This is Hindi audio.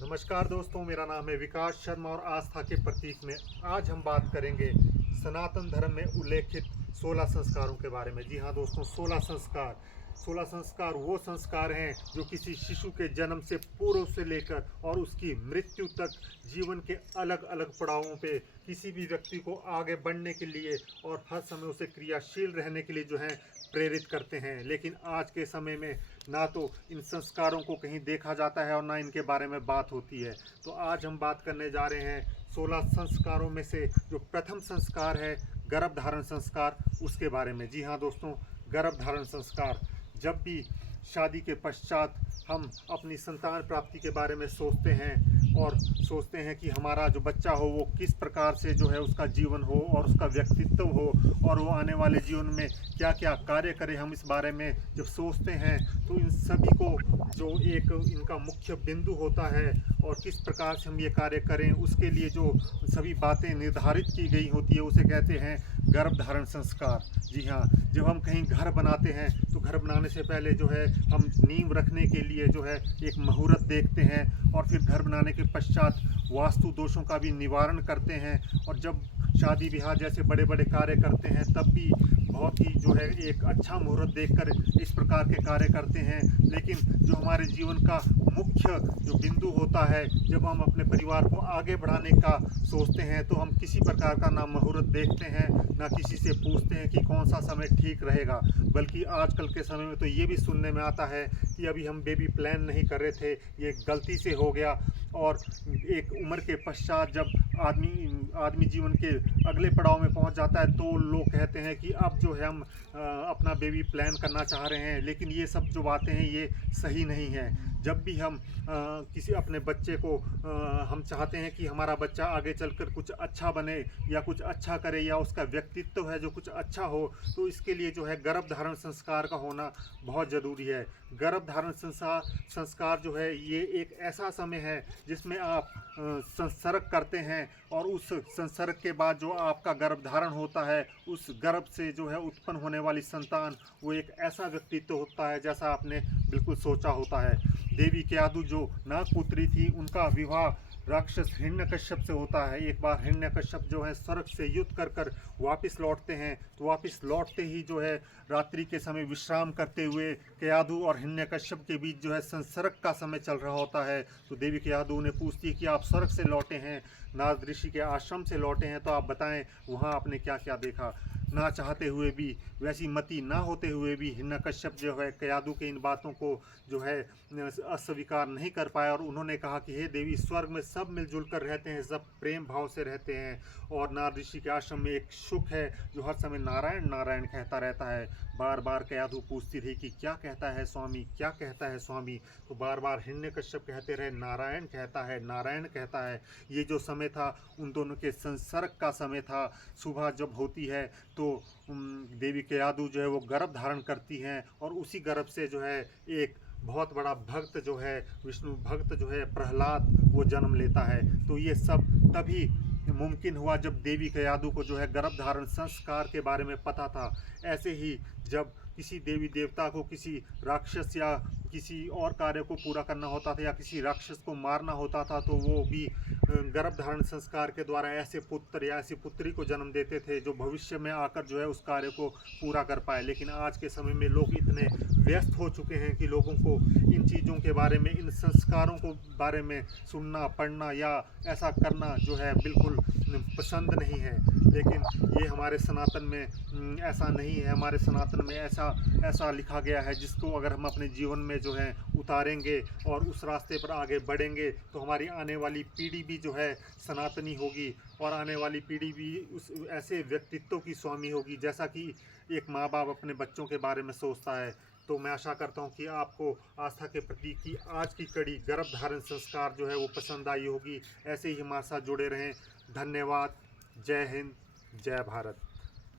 नमस्कार दोस्तों, मेरा नाम है विकास शर्मा और आस्था के प्रतीक में आज हम बात करेंगे सनातन धर्म में उल्लेखित 16 संस्कारों के बारे में। जी हाँ दोस्तों, 16 संस्कार वो संस्कार हैं जो किसी शिशु के जन्म से पूर्व से लेकर और उसकी मृत्यु तक जीवन के अलग अलग पड़ावों पे किसी भी व्यक्ति को आगे बढ़ने के लिए और हर समय उसे क्रियाशील रहने के लिए जो है प्रेरित करते हैं। लेकिन आज के समय में ना तो इन संस्कारों को कहीं देखा जाता है और ना इनके बारे में बात होती है। तो आज हम बात करने जा रहे हैं 16 संस्कारों में से जो प्रथम संस्कार है गर्भधारण संस्कार, उसके बारे में। जी हाँ दोस्तों, गर्भधारण संस्कार। जब भी शादी के पश्चात हम अपनी संतान प्राप्ति के बारे में सोचते हैं और सोचते हैं कि हमारा जो बच्चा हो वो किस प्रकार से जो है उसका जीवन हो और उसका व्यक्तित्व हो और वो आने वाले जीवन में क्या क्या कार्य करे, हम इस बारे में जब सोचते हैं तो इन सभी को जो एक इनका मुख्य बिंदु होता है और किस प्रकार से हम ये कार्य करें उसके लिए जो सभी बातें निर्धारित की गई होती है उसे कहते हैं गर्भधारण संस्कार। जी हाँ, जब हम कहीं घर बनाते हैं तो घर बनाने से पहले जो है हम नींव रखने के लिए जो है एक मुहूर्त देखते हैं और फिर घर बनाने के पश्चात वास्तु दोषों का भी निवारण करते हैं। और जब शादी ब्याह जैसे बड़े बड़े कार्य करते हैं तब भी बहुत ही जो है एक अच्छा मुहूर्त देखकर इस प्रकार के कार्य करते हैं। लेकिन जो हमारे जीवन का मुख्य जो बिंदु होता है, जब हम अपने परिवार को आगे बढ़ाने का सोचते हैं तो हम किसी प्रकार का ना मुहूर्त देखते हैं ना किसी से पूछते हैं कि कौन सा समय ठीक रहेगा। बल्कि आजकल के समय में तो ये भी सुनने में आता है कि अभी हम बेबी प्लान नहीं कर रहे थे, ये गलती से हो गया। और एक उम्र के पश्चात जब आदमी जीवन के अगले पड़ाव में पहुंच जाता है तो लोग कहते हैं कि अब जो है हम अपना बेबी प्लान करना चाह रहे हैं। लेकिन ये सब जो बातें हैं ये सही नहीं है। जब भी हम किसी अपने बच्चे को हम चाहते हैं कि हमारा बच्चा आगे चलकर कुछ अच्छा बने या कुछ अच्छा करे या उसका व्यक्तित्व है जो कुछ अच्छा हो, तो इसके लिए जो है गर्भधारण संस्कार का होना बहुत ज़रूरी है। गर्भधारण संस्कार जो है ये एक ऐसा समय है जिसमें आप संसर्ग करते हैं और उस संसर्ग के बाद जो आपका गर्भधारण होता है उस गर्भ से जो है उत्पन्न होने वाली संतान वो एक ऐसा व्यक्तित्व होता है जैसा आपने बिल्कुल सोचा होता है। देवी केयादु जो नागपुत्री थी उनका विवाह राक्षस हिरण्यकश्यप से होता है। एक बार हिरण्यकश्यप जो है स्वर्ग से युद्ध कर कर वापस लौटते हैं तो वापस लौटते ही जो है रात्रि के समय विश्राम करते हुए केयादु और हिरण्यकश्यप के बीच जो है संसर्ग का समय चल रहा होता है। तो देवी केयादु उन्हें पूछती है कि आप स्वर्ग से लौटे हैं, नारद ऋषि के आश्रम से लौटे हैं, तो आप बताएं वहाँ आपने क्या क्या देखा। ना चाहते हुए भी, वैसी मति ना होते हुए भी हिरण्यकश्यप जो है केयादु के इन बातों को जो है अस्वीकार नहीं कर पाया और उन्होंने कहा कि हे देवी, स्वर्ग में सब मिलजुल कर रहते हैं, सब प्रेम भाव से रहते हैं और नारद ऋषि के आश्रम में एक शुक है जो हर समय नारायण नारायण कहता रहता है। बार बार केयादु पूछती रही कि क्या कहता है स्वामी, क्या कहता है स्वामी। तो बार बार हिरण्यकश्यप कहते रहे नारायण कहता है, नारायण कहता है। ये जो समय था उन दोनों के संसर्ग का समय था। सुबह जब होती है तो देवी केयादु जो है वो गर्भ धारण करती हैं और उसी गर्भ से जो है एक बहुत बड़ा भक्त जो है विष्णु भक्त जो है प्रहलाद वो जन्म लेता है। तो ये सब तभी मुमकिन हुआ जब देवी केयादु को जो है गर्भ धारण संस्कार के बारे में पता था। ऐसे ही जब किसी देवी देवता को किसी राक्षस या किसी और कार्य को पूरा करना होता था या किसी राक्षस को मारना होता था तो वो भी गर्भ धारण संस्कार के द्वारा ऐसे पुत्र या ऐसी पुत्री को जन्म देते थे जो भविष्य में आकर जो है उस कार्य को पूरा कर पाए। लेकिन आज के समय में लोग इतने व्यस्त हो चुके हैं कि लोगों को इन चीज़ों के बारे में, इन संस्कारों को बारे में सुनना पढ़ना या ऐसा करना जो है बिल्कुल पसंद नहीं है। लेकिन ये हमारे सनातन में ऐसा नहीं है। हमारे सनातन में ऐसा लिखा गया है जिसको अगर हम अपने जीवन में जो है उतारेंगे और उस रास्ते पर आगे बढ़ेंगे तो हमारी आने वाली पीढ़ी भी जो है सनातनी होगी और आने वाली पीढ़ी भी उस ऐसे व्यक्तित्व की स्वामी होगी जैसा कि एक माँ बाप अपने बच्चों के बारे में सोचता है। तो मैं आशा करता हूँ कि आपको आस्था के प्रतीक की आज की कड़ी गर्भ धारण संस्कार जो है वो पसंद आई होगी। ऐसे ही हमारे साथ जुड़े रहें। धन्यवाद। जय हिंद, जय भारत।